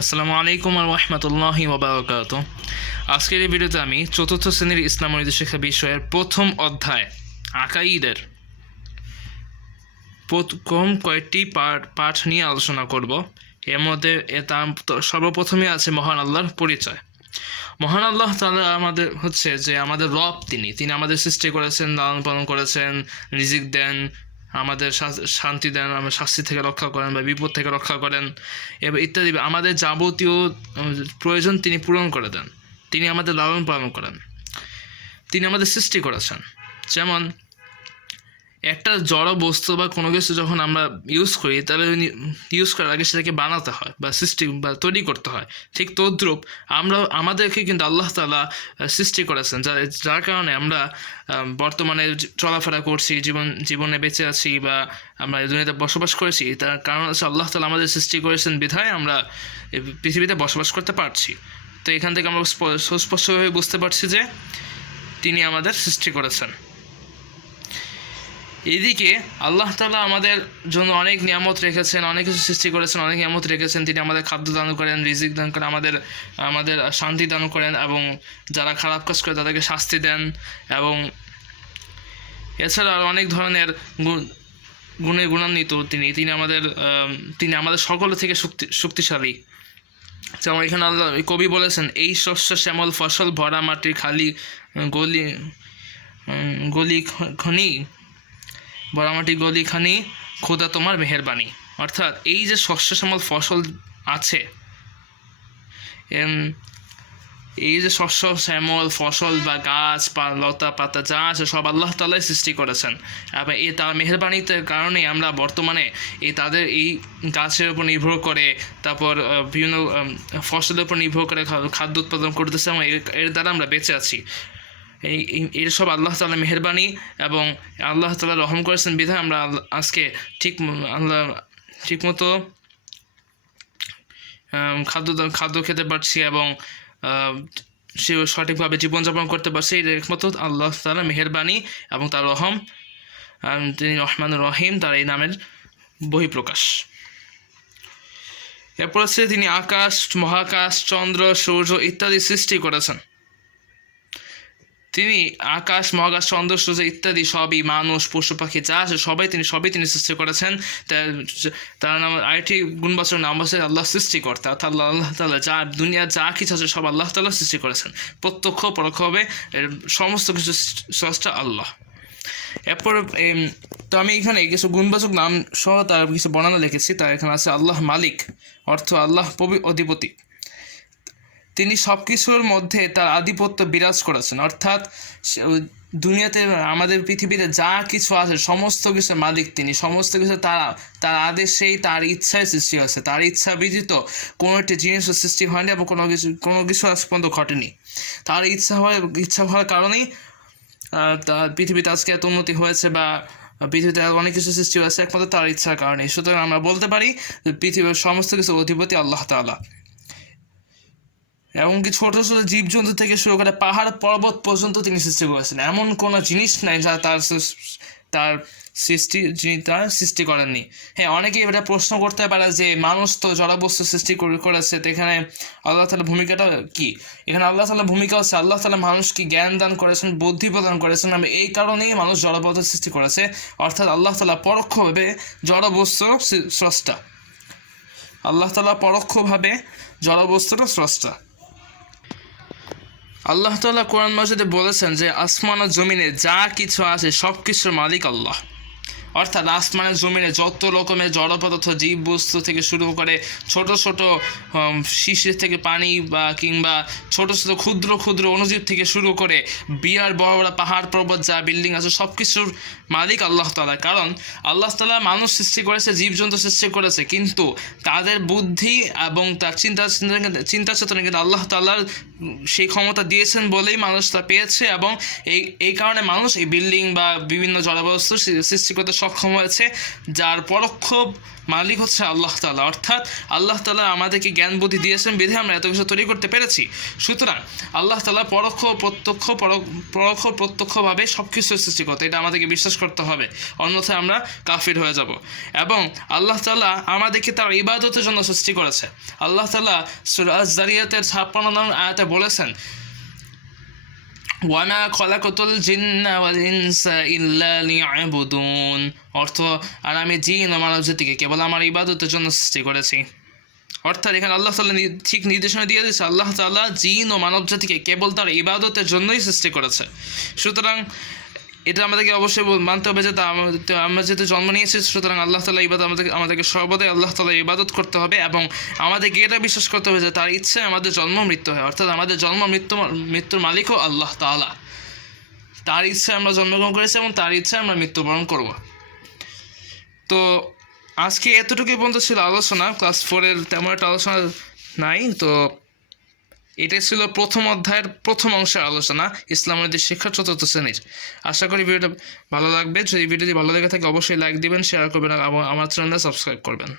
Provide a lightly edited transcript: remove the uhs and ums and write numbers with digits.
আসসালামু আলাইকুম রহমতুল্লাহি ওবারাকাতুহু। আজকের এই ভিডিওতে আমি চতুর্থ শ্রেণীর ইসলাম ও নীতি শিক্ষা বিষয়ের প্রথম অধ্যায় আকাইদের কম কয়েকটি পাঠ নিয়ে আলোচনা করব। এর মধ্যে সর্বপ্রথমে আছে মহান আল্লাহর পরিচয়। মহান আল্লাহ তাআলা আমাদের আমাদের রব। তিনি আমাদের সৃষ্টি করেছেন, লালন পালন করেছেন, রিজিক দেন, আমাদের শান্তি দেন, আমরা শাস্তি থেকে রক্ষা করেন বা বিপদ থেকে রক্ষা করেন এবং ইত্যাদি। আমাদের যাবতীয় প্রয়োজন তিনি পূরণ করে দেন। তিনি আমাদের লালন পালন করেন। তিনি আমাদের সৃষ্টি করেছেন। যেমন একটা জড় বস্তু বা কোনো কিছু যখন আমরা ইউজ করি, তাহলে ইউজ করার আগে সেটাকে বানাতে হয় বা সৃষ্টি বা তৈরি করতে হয়। ঠিক তদ্রূপ আমাদেরকে কিন্তু আল্লাহ তাআলা সৃষ্টি করেছেন, যার কারণে আমরা বর্তমানে চলাফেরা করছি, জীবনে বেঁচে আছি বা আমরা এই দুনিয়াতে বসবাস করেছি। তার কারণ হচ্ছে আল্লাহ তাআলা আমাদের সৃষ্টি করেছেন বিধায় আমরা পৃথিবীতে বসবাস করতে পারছি। তো এখান থেকে আমরা সুস্পষ্টভাবে বুঝতে পারছি যে তিনি আমাদের সৃষ্টি করেছেন। এদিকে আল্লাহ তাআলা আমাদের জন্য অনেক নিয়ামত রেখেছেন, অনেক কিছু সৃষ্টি করেছেন, অনেক নিয়ামত রেখেছেন। তিনি আমাদের খাদ্য দান করেন, রিজিক দান করেন, আমাদের শান্তি দান করেন এবং যারা খারাপ কাজ করে তাদেরকে শাস্তি দেন। এবং এছাড়া অনেক ধরনের গুণে গুণান্বিত তিনি আমাদের সকলের থেকে শক্তিশালী। যেমন এখানে আল্লাহ কবি বলেছেন, এই শস্য শ্যামল ফসল ভরা মাটির খালি গলি খনি বড়ামাটি গলিখানি খোদা তোমার মেহেরবানি। অর্থাৎ এই যে শস্য শ্যামল ফসল আছে, এই যে শস্য শ্যামল ফসল বা গাছ লতা পাতা যা আছে সব আল্লাহ তাআলাই সৃষ্টি করেছেন এবং তার মেহেরবানিতে কারণে আমরা বর্তমানে তাদের এই গাছের উপর নির্ভর করে, তারপর বিভিন্ন ফসলের উপর নির্ভর করে খাদ্য উৎপাদন করতেছে এবং এর দ্বারা আমরা বেঁচে আছি। এর সব আল্লাহ তাআলার মেহেরবানি এবং আল্লাহ তাআলা রহম করেছেন বিধায় আমরা আজকে ঠিকমতো খাদ্য খেতে পারছি এবং সে সঠিকভাবে জীবনযাপন করতে পারছি। এর একমাত্র আল্লাহ তাআলার মেহেরবানি এবং তার রহম। তিনি রহমানুর রহিম, তার এই নামের বহিঃপ্রকাশ। এরপর হচ্ছে তিনি আকাশ, মহাকাশ, চন্দ্র, সূর্য ইত্যাদি সৃষ্টি করেছেন। তিনি আকাশ, মহাকাশ, চন্দ্র, সূর্য ইত্যাদি সবই, মানুষ, পশু পাখি যা আছে সবই তিনি সৃষ্টি করেছেন। তার নাম আরেকটি গুণবাচক নাম আছে আল্লাহ সৃষ্টিকর্তা। অর্থাৎ আল্লাহ তাআলা দুনিয়া যা কিছু আছে সব আল্লাহ তাআলা সৃষ্টি করেছেন, প্রত্যক্ষ পরোক্ষভাবে সমস্ত কিছু স্রষ্টা আল্লাহ। এরপর তো আমি এখানে কিছু গুণবাচক নাম সহ তার কিছু বর্ণনা লিখেছি। তার এখানে আছে আল্লাহ মালিক, অর্থ আল্লাহ অধিপতি। তিনি সব কিছুর মধ্যে তার আধিপত্য বিরাজ করেছেন। অর্থাৎ দুনিয়াতে আমাদের পৃথিবীতে যা কিছু আছে সমস্ত কিছুর মালিক তিনি। সমস্ত কিছু তার আদেশেই, তার ইচ্ছায় সৃষ্টি হয়েছে। তার ইচ্ছা ব্যতীত কোনো একটি জিনিসের সৃষ্টি হয়নি এবং কোনো কিছু আজ পর্যন্ত ঘটেনি। তার ইচ্ছা হওয়ার কারণেই তার পৃথিবীতে আজকে এত উন্নতি হয়েছে বা পৃথিবীতে অনেক কিছু সৃষ্টি হয়েছে একমাত্র তার ইচ্ছার কারণে। সুতরাং আমরা বলতে পারি যে পৃথিবীর সমস্ত কিছুর অধিপতি আল্লাহ তাআলা। এমনকি ছোট ছোট জীবজন্তু থেকে শুরু করে পাহাড় পর্বত পর্যন্ত তিনি সৃষ্টি করেছেন। এমন কোনো জিনিস নাই যা যিনি তার সৃষ্টি করেননি। হ্যাঁ, অনেকেই এটা প্রশ্ন করতে পারে যে মানুষ তো জড়বস্তু সৃষ্টি করেছে, তো এখানে আল্লাহ তাআলার ভূমিকাটা কি? এখানে আল্লাহ তাআলার ভূমিকা হচ্ছে আল্লাহ তাআলা মানুষকে জ্ঞান দান করেছেন, বুদ্ধি প্রদান করেছেন এবং এই কারণেই মানুষ জড়বস্তু সৃষ্টি করেছে। অর্থাৎ আল্লাহ তাআলা পরোক্ষভাবে জড়বস্তুর স্রষ্টা। আল্লাহ তাআলা পরোক্ষভাবে জড়বস্তুর স্রষ্টা। আল্লাহ তাআলা কোরআন মাজিদে বলেছেন যে আসমান ও জমিনে যা কিছু আছে সব কিছুর মালিক আল্লাহ। অর্থাৎ আসমানের জমিনে যত রকমের জড় পদার্থ, জীব বস্তু থেকে শুরু করে ছোট ছোট শিশির থেকে পানি বা কিংবা ছোট ছোট ক্ষুদ্র ক্ষুদ্র অণুজীব থেকে শুরু করে বিরাট বড় বড় পাহাড় পর্বত যা বিল্ডিং আছে সব কিছুর মালিক আল্লাহ তাআলা। কারণ আল্লাহ তাআলা মানুষ সৃষ্টি করেছে, জীবজন্তু সৃষ্টি করেছে, কিন্তু তাদের বুদ্ধি এবং তার চিন্তা চেতনা কিন্তু আল্লাহ তাআলার সেই ক্ষমতা দিয়েছেন বলেই মানুষ তা পেয়েছে, এবং এই কারণে মানুষ এই বিল্ডিং বা বিভিন্ন জড়বস্তু সৃষ্টি করতে সক্ষম হয়েছে, যার পরোক্ষ মালিক হচ্ছে আল্লাহ তাআলা। অর্থাৎ আল্লাহ তাআলা আমাদেরকে জ্ঞান বুদ্ধি দিয়েছেন বিধে আমরা এত কিছু তৈরি করতে পেরেছি। সুতরাং আল্লাহ তাআলা পরোক্ষ প্রত্যক্ষভাবে সব কিছু সৃষ্টি করতে, এটা আমাদেরকে বিশ্বাস করতে হবে, অন্যথায় আমরা কাফির হয়ে যাব। এবং আল্লাহ তাআলা আমাদেরকে তার ইবাদতের জন্য সৃষ্টি করেছে। আল্লাহ তাআলা সূরা আয-যারিয়াতের 56 নং আয়াতে বলেছেন, ওয়ামা খলাকতুল জিন্না ওয়াল ইনসা ইল্লা লিয়াবুদুন, অর্থ আর আমি জিন ও মানব জাতিকে কেবল আমার ইবাদতের জন্য সৃষ্টি করেছি। অর্থাৎ এখানে আল্লাহ তাআলা ঠিক নির্দেশনা দিয়ে দিয়েছে, আল্লাহ তাআলা জিন ও মানব জাতিকে কেবল তার ইবাদতের জন্যই সৃষ্টি করেছে। সুতরাং এটা আমাদেরকে অবশ্যই মানতে হবে যে আমরা যেহেতু জন্ম নিয়েছি, সুতরাং আল্লাহ তাআলা আমাদেরকে সর্বদাই আল্লাহ তাআলার ইবাদত করতে হবে, এবং আমাদেরকে এটা বিশ্বাস করতে হবে যে তার ইচ্ছায় আমাদের জন্ম মৃত্যু হয়। অর্থাৎ আমাদের জন্ম মৃত্যুর মালিকও আল্লাহ তাআলা। তার ইচ্ছায় আমরা জন্মগ্রহণ করেছি এবং তার ইচ্ছায় আমরা মৃত্যুবরণ করব। তো আজকে এতটুকুই পর্যন্ত ছিল আলোচনা। ক্লাস 4-এর তেমন একটা আলোচনা নাই। তো এটাই ছিল প্রথম অধ্যায়ের প্রথম অংশের আলোচনা, ইসলাম নীতি শিক্ষা 4th শ্রেণীর। আশা করি ভিডিওটা ভালো লাগবে। যদি ভিডিওটি ভালো লেগে থাকে অবশ্যই লাইক দিবেন, শেয়ার করবেন এবং আমার চ্যানেলে সাবস্ক্রাইব করবেন।